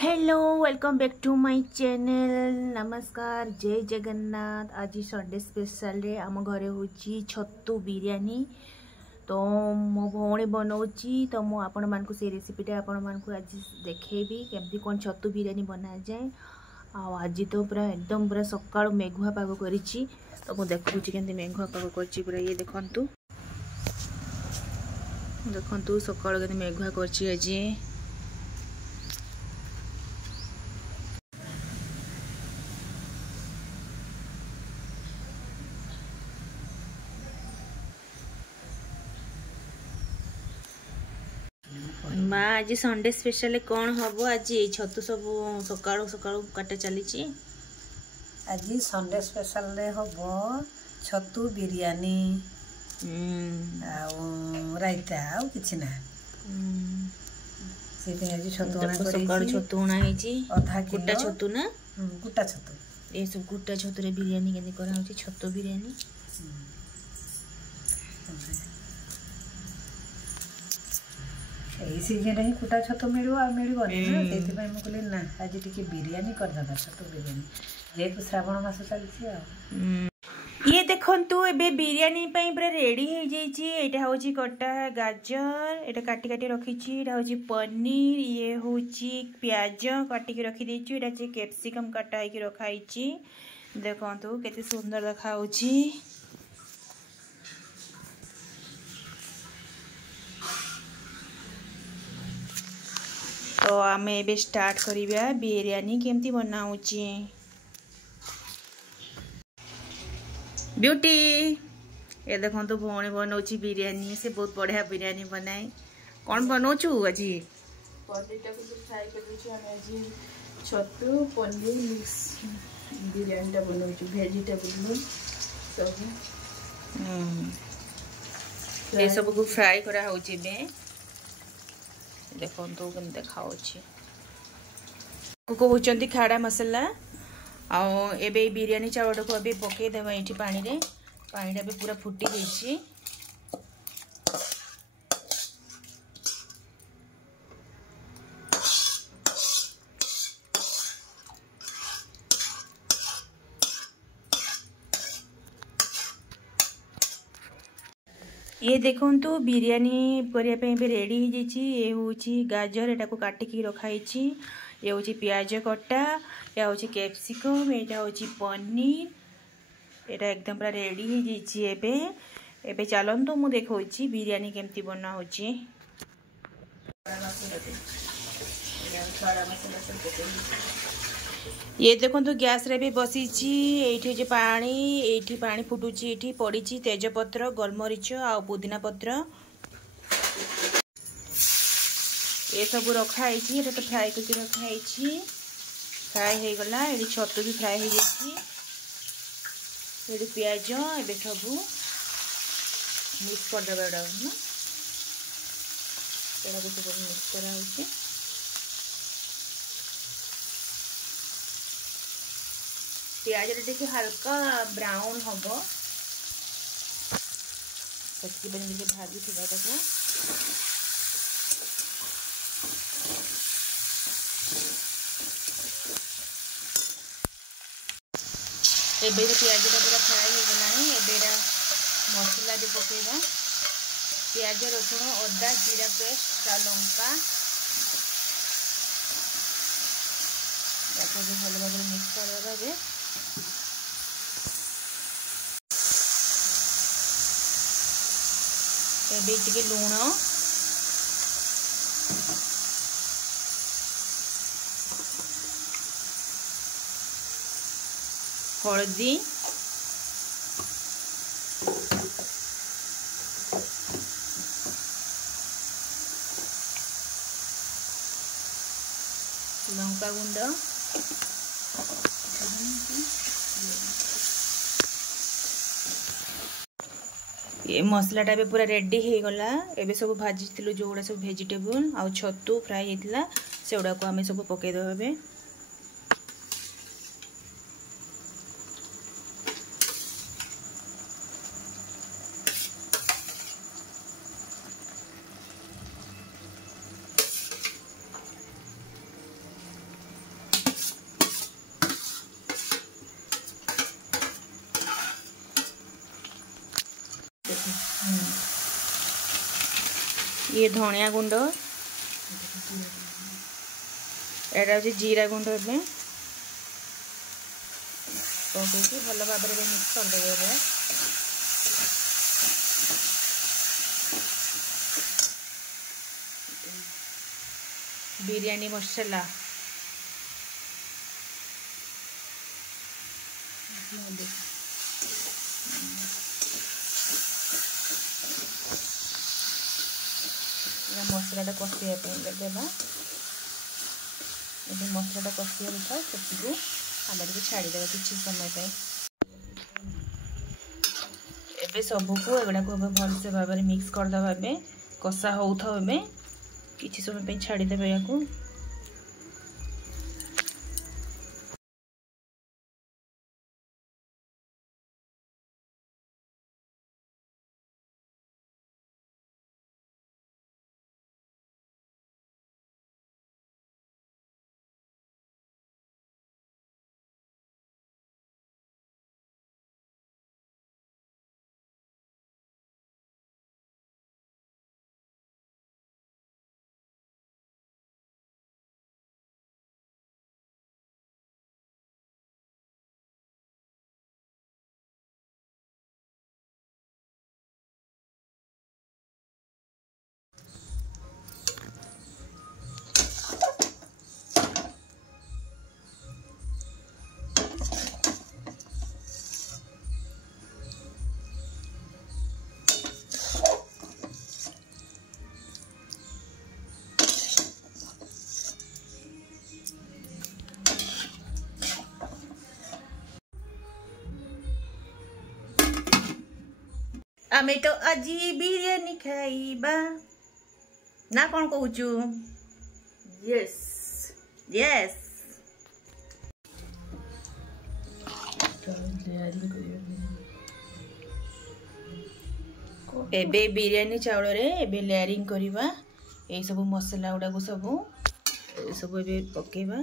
Hello welcome back to my channel. नमस्कार, जय जगन्नाथ। आज संडे स्पेशल रे आम घरे होची छतु बिरयानी। तो मो भौणी बनाऊँगी, तो मु आपण मानकु से रेसिपीटा आपण मानकु आज देखेबी केमती कोन छतु बिरयानी बना जाए। आज तो पूरा एकदम पूरा सकाळु मेघुआ पाग करिछि। तो मु देखुछि केमती मेघुआ पाग करछि। पूरा ये देखंतु देखंतु सकाळु केमती मेघुआ करछि आज। माँ आज संडे स्पेशल कौन हम आज छतु सब सकाळु सकाळु काटा चली। आज संडे स्पेशल रे हबो छतु बिरयानी रायता आउ किछि ना से आज छतु अणा करै सकाळु छतु अणा हेची आधा गुट्टा छतु ना गुट्टा छतु ए सब गुट्टा छतु रे बिरयानी केनी करा होची छतु बिरयानी। यही सीजन ही कुटा छतु मिलू आ मिलबनी ना सेति पय म कहली ना आज टिके बिरयानी कर दबा छतु बिरयानी जेतु श्रावण मास चलछि आ। ये देखंतु एबे बिरयानी पय पूरा रेडी हे जाईची। एटा होची कटा गाजर, एटा काटी काटी रखीची। एटा होची पनीर, ये होची प्याज काटी के रखी देची। एटा जे कैप्सिकम काटा हे के रखाईची। देखंतु केते सुंदर देखा होची। तो आमे एबे स्टार्ट करिबा बिरयानी केमती बनाउची। ब्यूटी ये देखो तो भौणी बनाउची बिरयानी। से बहुत बढ़िया बिरयानी बनाए। कौन बनाउछु आज? पनीर टाको फ्राई कर देछु। हम आज छतु पनीर मिक्स बिरयानी टा बनाउछु। वेजिटेबल सब ये सब को फ्राई करा होची बे। देखो तो केम देखा होची। को कहउचंती खाड़ा मसाला। आ एबे बिरयानी चावल को अबे पके देबा एठी पानी रे। पानी भी पूरा फुटी गई। ये देखंतु बिरयानी करिया पे रेडी हो जाइए। ये होची गाजर, एटा को काटिकी रखाई। ये होची प्याज कटा, या होची कैप्सिकम, एटा होची पनीर। एटा एकदम पूरा रेडी हो जाइए। एबे एबे चलंतु मु देखौची बिरयानी केमती बना होची। ये देखंतु गैस रे भी बसीची। एठी जे पानी, एठी पानी फुटुची। एठी पड़ीची तेजपत्र, गोलमरीच आ पुदीना पत्र। ये सब रखाई। एटा तो फ्राई करके रखाई। फ्राई हो गला। एठी छतु भी फ्राई हो जाइए। एठी प्याज एबे सब मिक्स कर देबा। एटा ना एटा को सब मिक्स करा होची। प्याज टे हल्का ब्राउन हम से भाजी थी। एबे प्याज पूरा फ्राई हो गलानी। एबेरा मसला भी पकेगा। प्याज, रसुण, अदा, जीरा पेस्ट, लंका भल भाव मिक्स कर। एबे टिके लूण, हल्दी, लंका गुंड, ये मसलाटा भी पूरा रेडी हो गला। एबे सब भाजी जो गुड़ा सब वेजिटेबल आ छतु फ्राई होता से गुड़ा को आम सब पकई देबे। टिके धनिया गुंड एटा हूँ जीरा गुंड एवं पकईकि भल भाव में मिक्स करदेवे। बिरयानी मसाला मसलाटा कषिया देवा। मसलाटा कषिया था से आम छाड़देवा किसी समय एबे सबको एगुड़ा को भलसे भाव में मिक्स करदेवा। कषा हो किसी समय छाड़देवे या आमे तो आजी बिरयानी खाइबा ना कौन कहूचु। यस यस एबे बिरयानी चाउल रे एबे लेयरिंग करिबा। ए सब मसला गुडा को सब एबे पकेबा।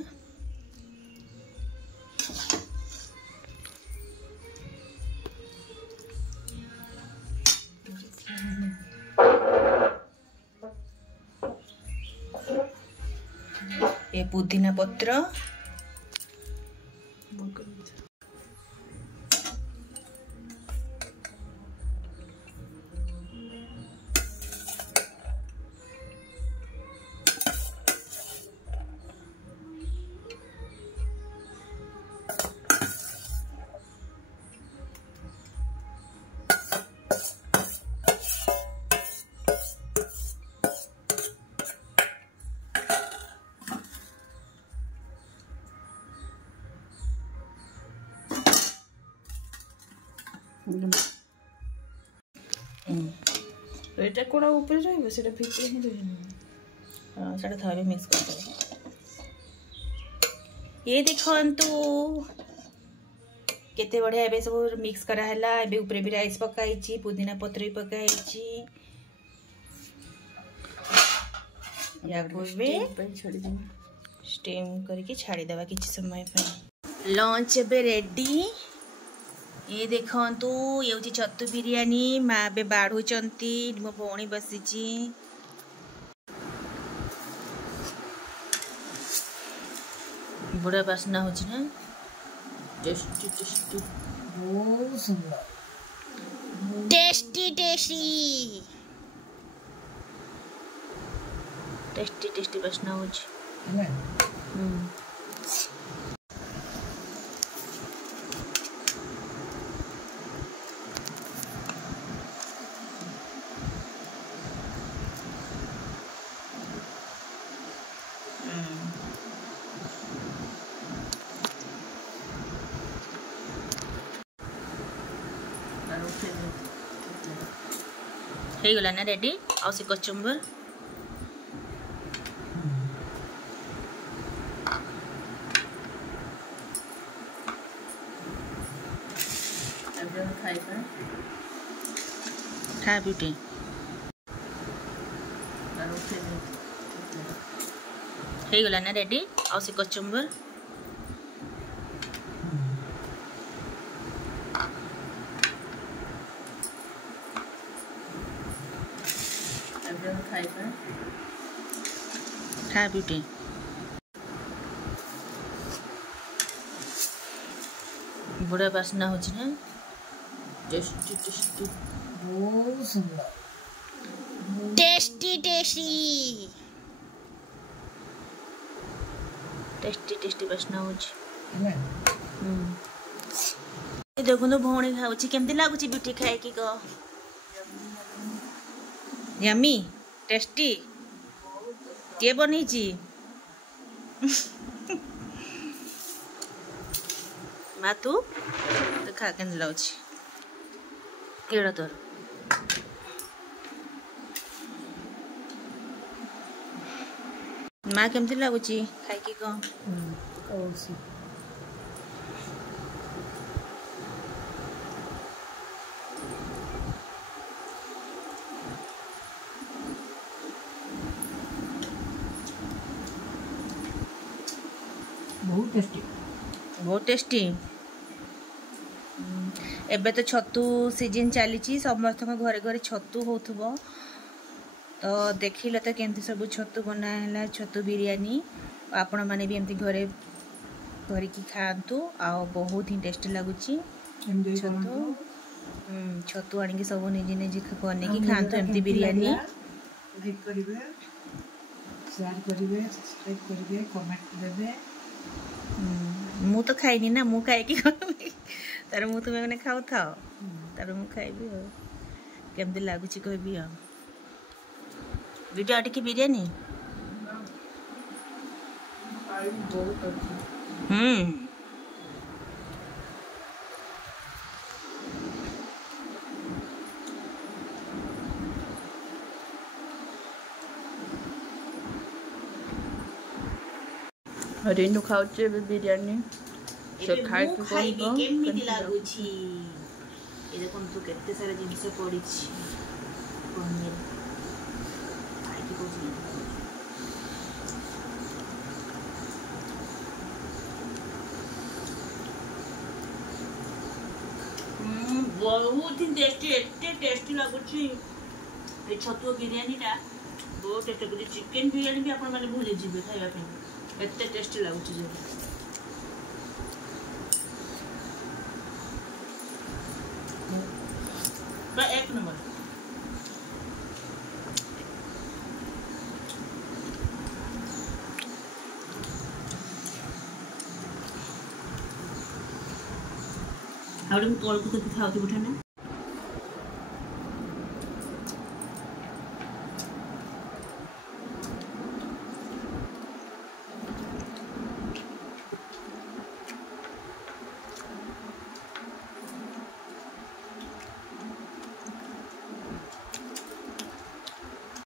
ए पुदीना पत्र एटा कोड़ा ऊपर रहइबो सेटा भीतर ही रहइबो। हां सेटा थाबे मिक्स कर दे। ये देखंतु केते बढ़िया एबे सब मिक्स करा हला। एबे ऊपर भी राइस पकाइची, पुदीना पत्र भी पकाइची। या कोबे छाड़ी दे स्टीम करके छाड़ी देवा किछि समय पे। लंच एबे रेडी। ये देखंतु ये होची छत्तू बिरयानी। माँ बे बाढ़ू चंती मो भौणी बसीची। बड़ा बासना होची ना। टेस्टी टेस्टी बहुत सुंदर टेस्टी टेस्टी टेस्टी टेस्टी बासना होची। हे गला ना रेडी। आउ से कचुम्बर खा ब्यूटी हे गला ना रेडी। आउ से कचुम्बर खा खाइबा खा ब्यूटी बड़ा बासना हो ना टेस्टी टेस्टी बहुत सुंदर टेस्टी टेस्टी टेस्टी टेस्टी बासना हो देखो तो भौणी खाऊ केमती लगुच ब्यूटी खाए कि कह यम्मी टेस्टी किए बनी माँ तू तो खा के लगुच केड़ा तोर माँ केमती लगुच खाई कि कह बहुत टेस्टी एबे तो छतु सीजन चली समस्त घरे घरे छतु हो तो देखिले तो केमती सब छतु बनाला छतु बिरयानी आपण माने भी एमती घरे करके खातु आ बहुत ही टेस्टी लगुच छतु छतु आनिक सब निजे निजे बने की खातु एमती बिरयानी शेयर करेंगे सब्सक्राइब करेंगे कमेंट देवे मु तो खाइनी ना मु खाई कि तार मु तुम्हें मैंने खाऊ था तार मु खाइबी केमती लगुच कहबी वीडियो आटे की बिरयानी रिनु खाऊचे बिरयानी से खाई के कहबो केमती लागुची ए देखो तो केते सारा जिनिस पड़ी पनीर खाई के कहबो बहुत ही टेस्टी एते टेस्टी लागुची ए छतु बिरयानी टा बहुत टेस्टी लगुची चिकन बिरयानी भी आपण माने भूली जिबे खाइबा पे एते टेस्टी लागुची जे बा एक नंबर और हम कॉल को तो खाओ तो उठाना